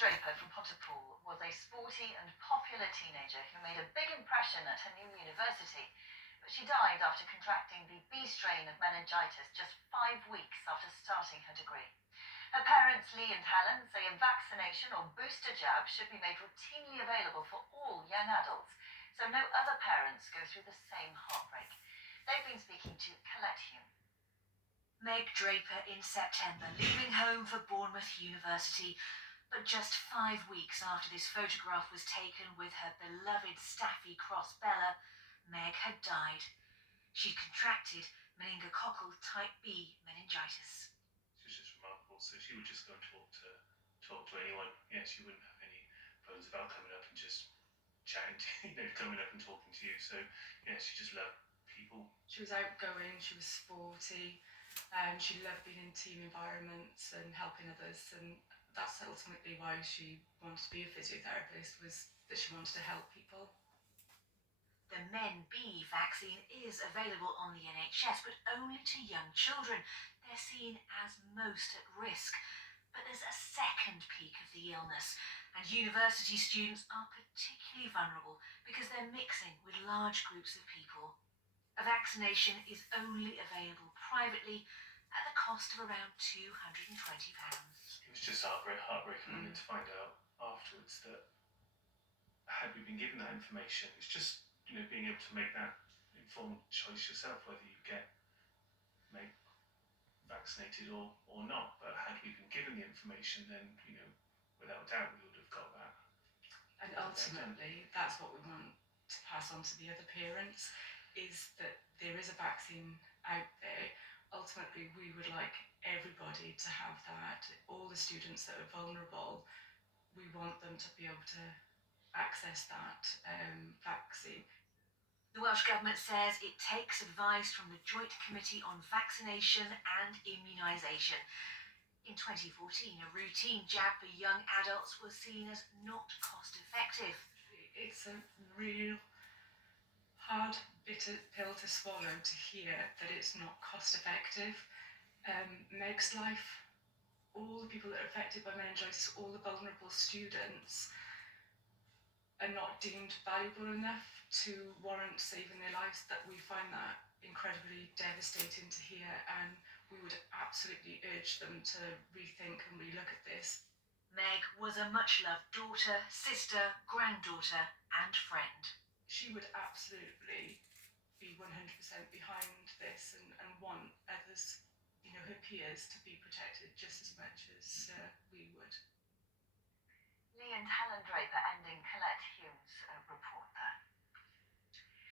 Draper from Pontypool was a sporty and popular teenager who made a big impression at her new university, but she died after contracting the B strain of meningitis just 5 weeks after starting her degree. Her parents, Lee and Helen, say a vaccination or booster jab should be made routinely available for all young adults, so no other parents go through the same heartbreak. They've been speaking to Colette Hume. Meg Draper in September, leaving home for Bournemouth University. But just 5 weeks after this photograph was taken with her beloved Staffy Cross Bella, Meg had died. She'd contracted meningococcal type B meningitis. She was just remarkable. So she would just go and talk to anyone. Yeah, she wouldn't have any bones about coming up and just chatting to you, coming up and talking to you. So yeah, she just loved people. She was outgoing, she was sporty, she loved being in team environments and helping others, and that's ultimately why she wanted to be a physiotherapist, was that she wanted to help people. The Men-B vaccine is available on the NHS, but only to young children. They're seen as most at risk. But there's a second peak of the illness, and university students are particularly vulnerable because they're mixing with large groups of people. A vaccination is only available privately at the cost of around £220. It was just heartbreaking and to find out afterwards that had we been given that information, it's just being able to make that informed choice yourself whether you get vaccinated or not. But had we been given the information, then without doubt we would have got that. And ultimately, that's what we want to pass on to the other parents, is that there is a vaccine out there. Ultimately, we would like everybody to have that. All the students that are vulnerable, we want them to be able to access that vaccine. The Welsh Government says it takes advice from the Joint Committee on Vaccination and Immunisation. In 2014, a routine jab for young adults was seen as not cost-effective. It's a real hard, bitter pill to swallow to hear that it's not cost-effective. Meg's life, all the people that are affected by meningitis, all the vulnerable students are not deemed valuable enough to warrant saving their lives. That we find that incredibly devastating to hear, and we would absolutely urge them to rethink and relook at this. Meg was a much-loved daughter, sister, granddaughter and friend. She would absolutely be 100% behind this and want others, her peers, to be protected just as much as we would. Lee and Helen Draper ending Colette